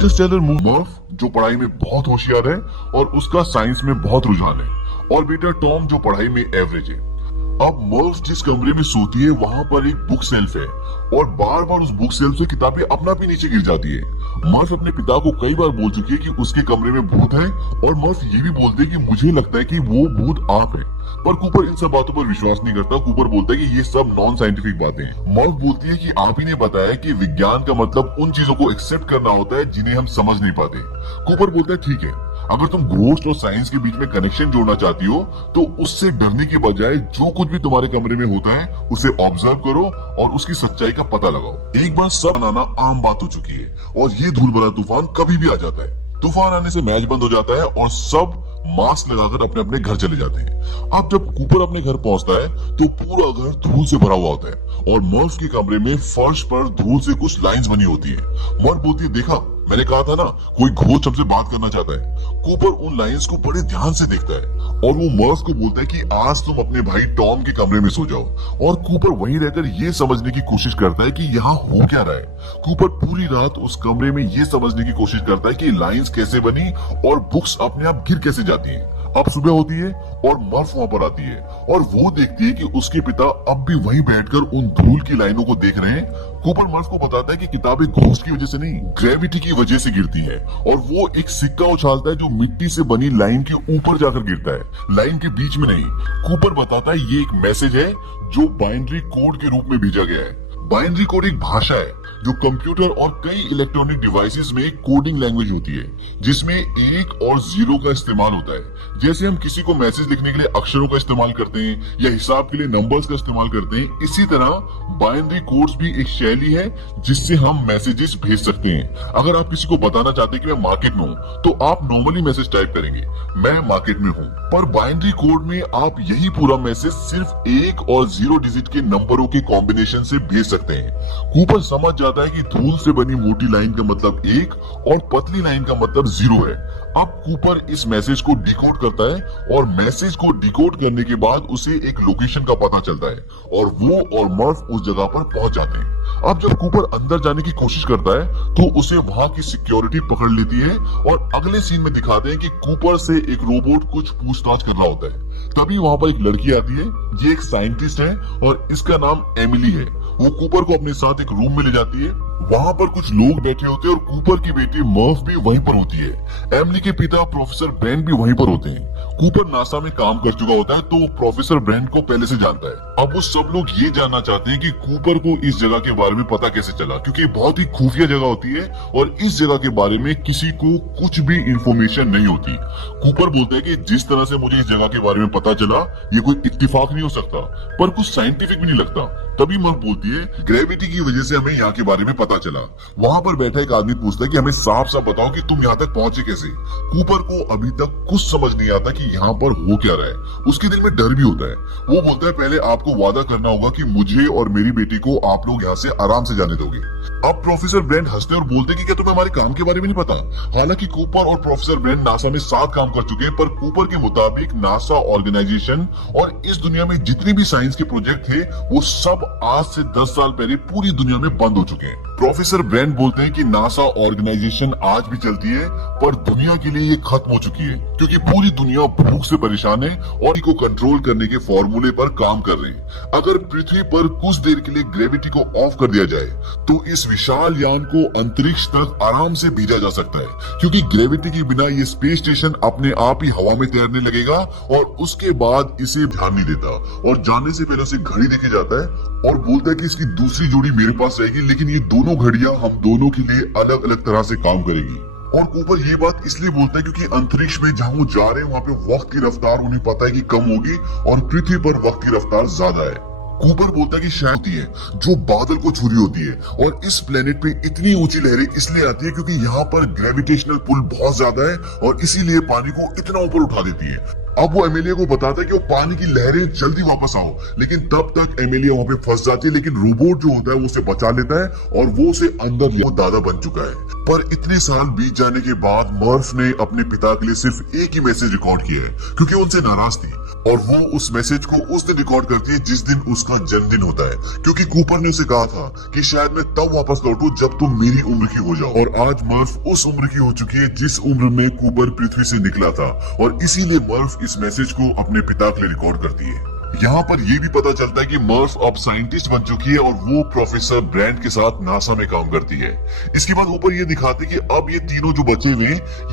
Interstellar movie मर्फ जो पढ़ाई में बहुत होशियार है और उसका साइंस में बहुत रुझान है, और बेटा टॉम जो पढ़ाई में एवरेज है। अब मर्फ जिस कमरे में सोती है वहां पर एक बुक शेल्फ है और बार बार उस बुक शेल्फ से किताबें अपना भी नीचे गिर जाती है। मर्फ अपने पिता को कई बार बोल चुकी है कि उसके कमरे में भूत है, और मर्फ ये भी बोलते है कि मुझे लगता है कि वो भूत आप है। पर कूपर इन सब बातों पर विश्वास नहीं करता। कूपर बोलता है कि ये सब नॉन साइंटिफिक बातें हैं। मर्फ बोलती है कि आप ही ने बताया कि विज्ञान का मतलब उन चीजों को एक्सेप्ट करना होता है जिन्हें हम समझ नहीं पाते। कूपर बोलता है ठीक है, अगर तुम घोस्ट और साइंस के बीच में कनेक्शन जोड़ना चाहती हो तो उससे डरने के बजाय जो कुछ भी तुम्हारे कमरे में होता है उसे ऑब्जर्व करो और उसकी सच्चाई का पता लगाओ। एक बार सब बनाना आम बात हो चुकी है और ये धूल भरा तूफान कभी भी आ जाता है। तूफान आने से मैच बंद हो जाता है और सब मास्क लगाकर अपने अपने घर चले जाते हैं। अब जब कूपर अपने घर पहुंचता है तो पूरा घर धूल से भरा हुआ होता है और मर्फ के कमरे में फर्श पर धूल से कुछ लाइंस बनी होती है। मर्फ बोलती है, देखा मैंने कहा था ना, कोई घोस्ट हमसे बात करना चाहता है। कूपर उन लाइंस को बड़े ध्यान से देखता है और वो मर्फ को बोलता है कि आज तुम अपने भाई टॉम के कमरे में सो जाओ। और कूपर वहीं रहकर ये समझने की कोशिश करता है कि यहाँ हो क्या रहा है। कूपर पूरी रात उस कमरे में ये समझने की कोशिश करता है कि लाइंस कैसे बनी और बुक्स अपने आप गिर कैसे जाती हैं। अब सुबह होती है और मर्फ वहां पर आती है और वो देखती है कि उसके पिता अब भी वहीं बैठकर उन धूल की लाइनों को देख रहे हैं। कूपर मर्फ को बताता है कि किताबें घोस्ट की वजह से नहीं, ग्रेविटी की वजह से गिरती है, और वो एक सिक्का उछालता है जो मिट्टी से बनी लाइन के ऊपर जाकर गिरता है, लाइन के बीच में नहीं। कूपर बताता है ये एक मैसेज है जो बाइनरी कोड के रूप में भेजा गया है। बाइनरी कोड एक भाषा है जो कंप्यूटर और कई इलेक्ट्रॉनिक डिवाइसेस में कोडिंग लैंग्वेज होती है, जिसमें 1 और 0 का इस्तेमाल होता है। जैसे हम किसी को मैसेज लिखने के लिए अक्षरों का इस्तेमाल करते हैं या हिसाब के लिए नंबर्स का इस्तेमाल करते हैं, इसी तरह बाइनरी कोड्स भी एक शैली है जिससे हम मैसेजेस भेज सकते हैं। अगर आप किसी को बताना चाहते हैं कि मैं मार्केट में हूँ तो आप नॉर्मली मैसेज टाइप करेंगे, मैं मार्केट में हूँ, पर बाइनरी कोड में आप यही पूरा मैसेज सिर्फ 1 और 0 डिजिट के नंबरों के कॉम्बिनेशन से भेज सकते हैं। कूपर समझ जाता है कि धूल से बनी मोटी लाइन का मतलब 1 और पतली लाइन का मतलब 0 है। अब कूपर इस मैसेज को डिकोड करता है और मैसेज को डिकोड करने के बाद उसे एक लोकेशन का पता चलता है और वो और मर्फ उस जगह पर पहुंच जाते हैं। अब जब कूपर अंदर जाने की कोशिश करता है तो उसे वहां की सिक्योरिटी पकड़ लेती है और अगले सीन में दिखाते हैं कि कूपर से एक रोबोट कुछ पूछताछ कर रहा होता है। तभी वहां पर एक लड़की आती है। ये एक साइंटिस्ट है और इसका नाम एमिली है। वो कूपर को अपने साथ एक रूम में ले जाती है। वहां पर कुछ लोग बैठे होते हैं और कूपर की बेटी मर्फ भी वहीं पर होती है। एमिली के पिता प्रोफेसर ब्रेंट भी वहीं पर होते हैं। कूपर नासा में काम कर चुका होता है तो वो प्रोफेसर ब्रेंट को पहले से जानता है। अब वो सब लोग ये जानना चाहते हैं कि कूपर को इस जगह के बारे में पता कैसे चला, क्योंकि बहुत ही खुफिया जगह होती है और इस जगह के बारे में किसी को कुछ भी इंफॉर्मेशन नहीं होती। कूपर बोलते हैं कि जिस तरह से मुझे इस जगह के बारे में पता चला ये कोई इत्तेफाक नहीं हो सकता, पर कुछ साइंटिफिक भी नहीं लगता। तभी मर्फ बोलती है, ग्रेविटी की वजह से हमें यहाँ के बारे में पता चला। वहां पर बैठा एक आदमी पूछता है कि हमें साफ साफ बताओ कि तुम यहाँ तक पहुंचे कैसे। कूपर को अभी तक कुछ समझ नहीं आता कि यहाँ पर हो क्या रहा है। उसके दिल में डर भी होता है। वो बोलता है, पहले आपको वादा करना होगा कि मुझे और मेरी बेटी को आप लोग यहाँ से आराम से जाने दोगे। अब प्रोफेसर ब्रेंट हंसते और बोलते कि क्या तुम्हें हमारे काम के बारे में नहीं पता। हालांकि कूपर और प्रोफेसर ब्रेंट नासा में साथ काम कर चुके हैं, पर कूपर के मुताबिक नासा ऑर्गेनाइजेशन और इस दुनिया में जितने भी साइंस के प्रोजेक्ट थे वो सब आज से 10 साल पहले पूरी दुनिया में बंद हो चुके हैं। प्रोफेसर ब्रेंट बोलते हैं कि नासा ऑर्गेनाइजेशन आज भी चलती है, पर दुनिया के लिए ये खत्म हो चुकी है क्योंकि पूरी दुनिया भूख से परेशान है और इको कंट्रोल करने के फॉर्मूले पर काम कर रहे हैं। अगर पृथ्वी पर कुछ देर के लिए ग्रेविटी को ऑफ कर दिया जाए तो इस विशाल यान को अंतरिक्ष तक आराम से भेजा जा सकता है, क्योंकि ग्रेविटी के बिना ये स्पेस स्टेशन अपने आप ही हवा में तैरने लगेगा और उसके बाद इसे ध्यान नहीं देता और जाने से पहले उसे घड़ी देखे जाता है और बोलता है कि इसकी दूसरी जोड़ी मेरे पास रहेगी, लेकिन ये दोनों घड़ियां हम दोनों के लिए अलग अलग तरह से काम करेगी। और कूपर ये बात इसलिए बोलता है क्योंकि अंतरिक्ष में जहां वो जा रहे हैं वहां पे वक्त की रफ्तार उन्हें पता है कि कम होगी और पृथ्वी पर वक्त की रफ्तार ज्यादा है। कूपर बोलता है कि शायद होती है जो बादल को छू रही होती है और इस प्लेनेट पे इतनी ऊंची लहरें इसलिए आती है क्योंकि यहाँ पर ग्रेविटेशनल पुल बहुत ज्यादा है और इसीलिए पानी को इतना ऊपर उठा देती है। अब वो एमिलिया को बताता है कि वो पानी की लहरें जल्दी वापस आओ, लेकिन तब तक एमिलिया वहां पे फंस जाती है। लेकिन रोबोट जो होता है वो उसे बचा लेता है और वो उसे अंदर ले, वो दादा बन चुका है। पर इतने साल बीत जाने के बाद मर्फ ने अपने पिता के लिए सिर्फ एक ही मैसेज रिकॉर्ड किया है, क्योंकि वो उनसे नाराज थी। और वो उस मैसेज को उस दिन रिकॉर्ड करती है जिस दिन उसका जन्मदिन होता है, क्योंकि कूपर ने उसे कहा था कि शायद मैं तब वापस लौटूं जब तुम मेरी उम्र की हो जाओ। और आज मर्फ उस उम्र की हो चुकी है जिस उम्र में कूपर पृथ्वी से निकला था, और इसीलिए मर्फ इस मैसेज को अपने पिता के लिए रिकॉर्ड करती है। यहाँ पर यह भी पता चलता है कि मर्फ अब साइंटिस्ट बन चुकी है और वो प्रोफेसर ब्रैंड के साथ नासा में काम करती है। इसके बाद ऊपर ये दिखाते कि अब ये तीनों जो बचे हुए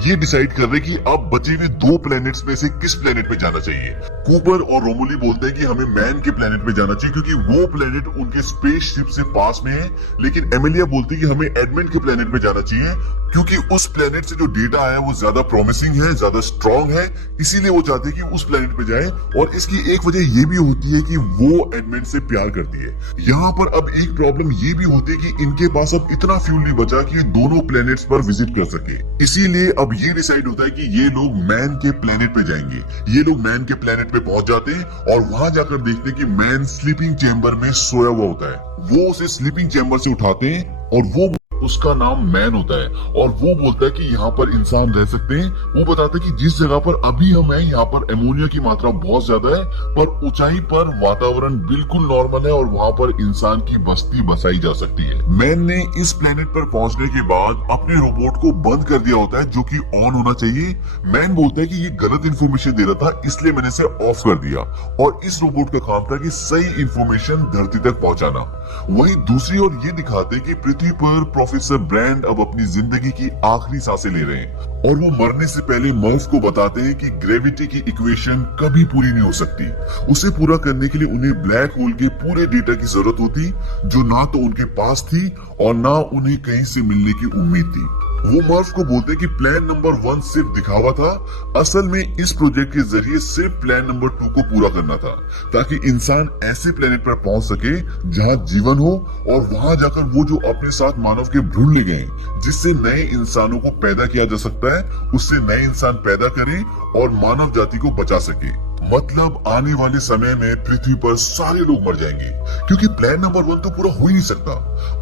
ये डिसाइड कर रहे कि अब बचे हुए 2 प्लैनेट्स में से किस प्लैनेट पे जाना चाहिए। कूपर और रोमोली बोलते हैं कि हमें मैन के प्लैनेट पे जाना चाहिए क्योंकि वो प्लैनेट उनके स्पेसशिप से पास में है। लेकिन एमिलिया बोलती है कि हमें एडमंड के प्लैनेट पे जाना चाहिए क्योंकि उस प्लैनेट से जो डेटा आया वो ज्यादा प्रॉमिसिंग है, ज्यादा स्ट्रांग है, इसीलिए वो चाहते हैं कि उस प्लैनेट पे जाए। और इसकी एक वजह ये भी होती है कि वो एडमंड से प्यार करती है। यहाँ पर अब एक प्रॉब्लम ये भी होती है कि इनके पास अब इतना फ्यूल नहीं बचा कि दोनों प्लैनेट्स पर विजिट कर सके। इसीलिए अब ये डिसाइड होता है कि ये लोग मैन के प्लैनेट पे जाएंगे। ये लोग मैन के प्लैनेट पे पहुंच जाते हैं और वहां जाकर देखते हैं कि मैन स्लीपिंग चेम्बर में सोया हुआ होता है। वो उसे स्लीपिंग चेम्बर से उठाते हैं और वो उसका नाम मैन होता है और वो बोलता है कि यहाँ पर इंसान रह सकते हैं। वो बताता है कि जिस जगह पर अभी हम हैं यहाँ पर एमोनिया की मात्रा बहुत ज्यादा है, पर ऊंचाई पर वातावरण बिल्कुल नॉर्मल है और वहाँ पर इंसान की बस्ती बसाई जा सकती है। मैन ने इस प्लेनेट पर पहुंचने के बाद अपने रोबोट को बंद कर दिया होता है जो कि ऑन होना चाहिए। मैन बोलता है कि ये गलत इन्फॉर्मेशन दे रहा था इसलिए मैंने इसे ऑफ कर दिया और इस रोबोट का काम था कि सही इन्फॉर्मेशन धरती तक पहुंचाना। वहीं दूसरी ओर ये दिखाते हैं कि पृथ्वी पर प्रोफेसर ब्रैंड अब अपनी जिंदगी की आखिरी सांसें ले रहे हैं और वो मरने से पहले मर्फ को बताते हैं कि ग्रेविटी की इक्वेशन कभी पूरी नहीं हो सकती। उसे पूरा करने के लिए उन्हें ब्लैक होल के पूरे डेटा की जरूरत होती जो ना तो उनके पास थी और ना उन्हें कहीं से मिलने की उम्मीद थी। वो मर्फ को बोलते कि प्लान नंबर 1 सिर्फ दिखावा था, असल में इस प्रोजेक्ट के जरिए सिर्फ प्लान नंबर 2 को पूरा करना था ताकि इंसान ऐसे प्लेनेट पर पहुंच सके जहां जीवन हो और वहां जाकर वो जो अपने साथ मानव के भ्रूण ले गए जिससे नए इंसानों को पैदा किया जा सकता है उससे नए इंसान पैदा करें और मानव जाति को बचा सके। मतलब आने वाले समय में पृथ्वी पर सारे लोग मर जाएंगे क्योंकि प्लान नंबर 1 तो पूरा हो ही नहीं सकता।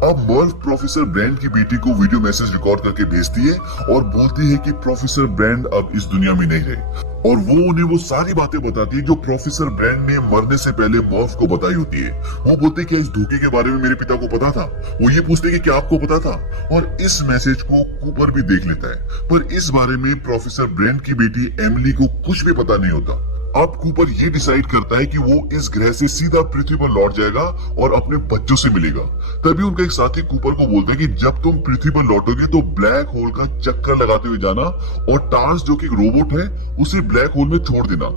अब मर्फ प्रोफेसर ब्रैंड की बेटी को वीडियो मैसेज रिकॉर्ड करके भेजती है और बोलती है कि प्रोफेसर ब्रैंड अब इस दुनिया में नहीं रहे और वो उन्हें वो सारी बातें बताती है जो प्रोफेसर ब्रैंड ने मरने से पहले मर्फ को बताई होती है। वो बोलते क्या इस धोखे के बारे में मेरे पिता को पता था? वो ये पूछते कि क्या आपको पता था? और इस मैसेज को कूपर भी देख लेता है पर इस बारे में प्रोफेसर ब्रैंड की बेटी एमिली को कुछ भी पता नहीं होता। अब कूपर ये डिसाइड करता है कि वो इस ग्रह से सीधा पृथ्वी पर लौट जाएगा और अपने बच्चों से मिलेगा। तभी उनका एक साथी कूपर को बोलता है कि जब तुम पृथ्वी पर लौटोगे तो ब्लैक होल का चक्कर लगाते हुए जाना और टार्स जो कि रोबोट है उसे ब्लैक होल में छोड़ देना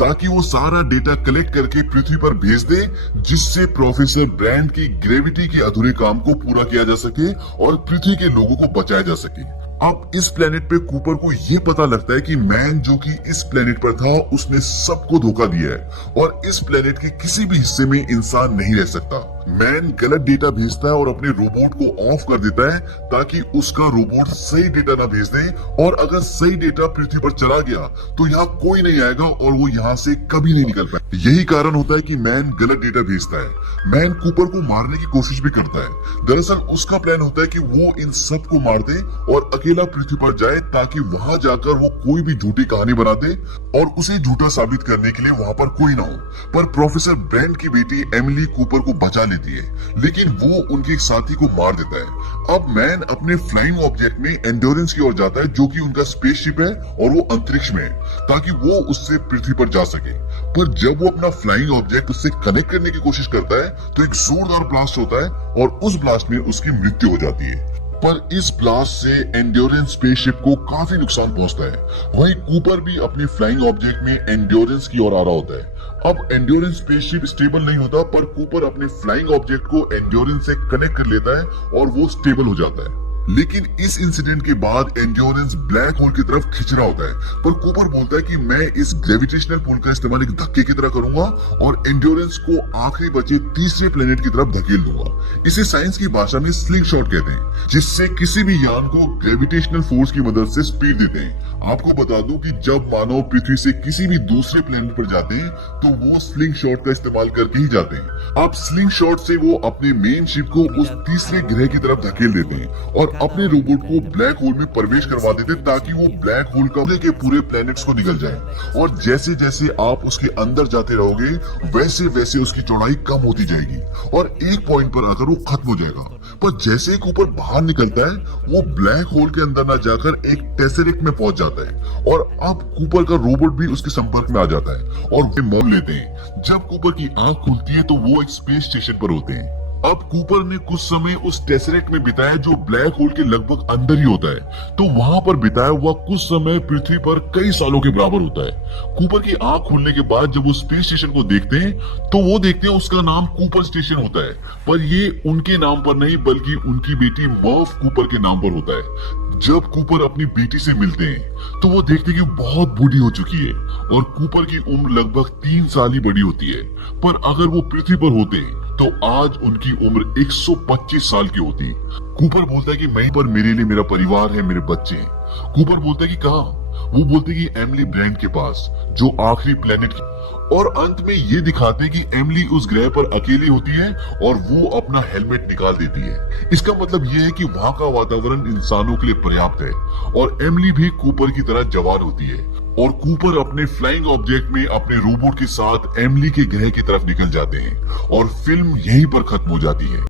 ताकि वो सारा डेटा कलेक्ट करके पृथ्वी पर भेज दे जिससे प्रोफेसर ब्रैंड की ग्रेविटी के अधूरे काम को पूरा किया जा सके और पृथ्वी के लोगों को बचाया जा सके। अब इस प्लेनेट पे कूपर को ये पता लगता है कि मैन जो कि इस प्लेनेट पर था उसने सबको धोखा दिया है और इस प्लेनेट के किसी भी हिस्से में इंसान नहीं रह सकता। मैन गलत डेटा भेजता है और अपने रोबोट को ऑफ कर देता है ताकि उसका रोबोट सही डेटा ना भेज दे और अगर सही डेटा पृथ्वी पर चला गया तो यहाँ कोई नहीं आएगा और वो यहाँ से कभी नहीं निकल पाए। यही कारण होता है कि मैन गलत डेटा भेजता है। मैन कूपर को मारने की कोशिश भी करता है। दरअसल उसका प्लान होता है कि वो इन सब को मार दे और अकेला पृथ्वी पर जाए ताकि वहां जाकर वो कोई भी झूठी कहानी बना दे और उसे झूठा साबित करने के लिए वहां पर कोई ना हो। पर प्रोफेसर ब्रैंड की बेटी एमिली कूपर को बचा लेती है लेकिन वो उनके एक साथी को मार देता है। अब मैन अपने फ्लाइंग ऑब्जेक्ट में एंड्योरेंस की ओर जाता है जो कि उनका स्पेसशिप है और वो अंतरिक्ष में है ताकि वो उससे पृथ्वी पर जा सके। पर जब वो अपना फ्लाइंग ऑब्जेक्ट उससे कनेक्ट करने की कोशिश करता है तो एक जोरदार ब्लास्ट होता है और उस ब्लास्ट में उसकी मृत्यु हो जाती है। पर इस ब्लास्ट से एंड्योरेंस स्पेसशिप को काफी नुकसान पहुंचता है। वहीं कूपर भी अपने फ्लाइंग ऑब्जेक्ट में एंड्योरेंस की ओर आ रहा होता है। अब एंड्योरेंस स्पेसशिप स्टेबल नहीं होता पर कूपर अपने फ्लाइंग ऑब्जेक्ट को एंड्योरेंस से कनेक्ट कर लेता है और वो स्टेबल हो जाता है। लेकिन इस इंसिडेंट के बाद एंड्योरेंस ब्लैक होल की तरफ खिंच रहा होता है, पर कूपर बोलता है कि मैं इस ग्रेविटेशनल पुल का इस्तेमाल एक धक्के की तरह करूंगा और एंड्योरेंस को आखिरी बचे तीसरे प्लेनेट की तरफ धकेल दूंगा। इसे साइंस की भाषा में स्लिंग शॉट कहते हैं, जिससे किसी भी यान को ग्रेविटेशनल फोर्स की मदद से स्पीड देते हैं। आपको बता दूं कि जब मानव पृथ्वी से किसी भी दूसरे प्लेनेट पर जाते हैं तो वो स्लिंग शॉट का इस्तेमाल करके ही जाते हैं। अब स्लिंग शॉट से वो अपने मेन शिप को उस तीसरे ग्रह की तरफ धकेल देते हैं और अपने रोबोट को ब्लैक होल में प्रवेश करवा देते हैं, ताकि वो ब्लैक होल का पूरे के पूरे प्लैनेट्स को निकल जाए। और जैसे जैसे आप उसके अंदर जाते रहोगे वैसे वैसे उसकी चौड़ाई कम होती जाएगी और एक पॉइंट पर आकर वो खत्म हो जाएगा। पर जैसे ही कूपर बाहर निकलता है वो ब्लैक होल के अंदर ना जाकर एक टेसरेक्ट में पहुंच जाता है और अब कूपर का रोबोट भी उसके संपर्क में आ जाता है और वे मोल लेते हैं। जब कूपर की आंख खुलती है तो वो एक स्पेस स्टेशन पर होते हैं। अब कूपर ने कुछ समय उस टेसरेक्ट में बिताया जो ब्लैक होल के लगभग अंदर ही होता है, तो वहां पर बिताया हुआ कुछ समय पृथ्वी पर कई सालों के बराबर होता है। कूपर की आंख खुलने के बाद जब वो स्पेस स्टेशन को देखते हैं तो वो देखते हैं उसका नाम कूपर स्टेशन होता है, पर ये उनके नाम पर नहीं बल्कि उनकी बेटी मर्व कूपर के नाम पर होता है। जब कूपर अपनी बेटी से मिलते हैं तो वो देखते हैं कि बहुत बूढ़ी हो चुकी है और कूपर की उम्र लगभग 3 साल ही बड़ी होती है, पर अगर वो पृथ्वी पर होते तो आज उनकी उम्र 125 साल की होती। कूपर बोलता है कि मैं पर मेरे लिए मेरा परिवार है, मेरे बच्चे हैं। कूपर बोलता है कि कहाँ? वो बोलते हैं कि एमिली ब्रांड के पास, जो आखिरी प्लेनेट की। और अंत में ये दिखाते हैं कि एमिली उस ग्रह पर अकेली होती है और वो अपना हेलमेट निकाल देती है। इसका मतलब ये है कि वहाँ का वातावरण इंसानों के लिए पर्याप्त है और एमिली भी कूपर की तरह जवान होती है और कूपर अपने फ्लाइंग ऑब्जेक्ट में अपने रोबोट के साथ एमिली के ग्रह की तरफ निकल जाते हैं और फिल्म यहीं पर खत्म हो जाती है।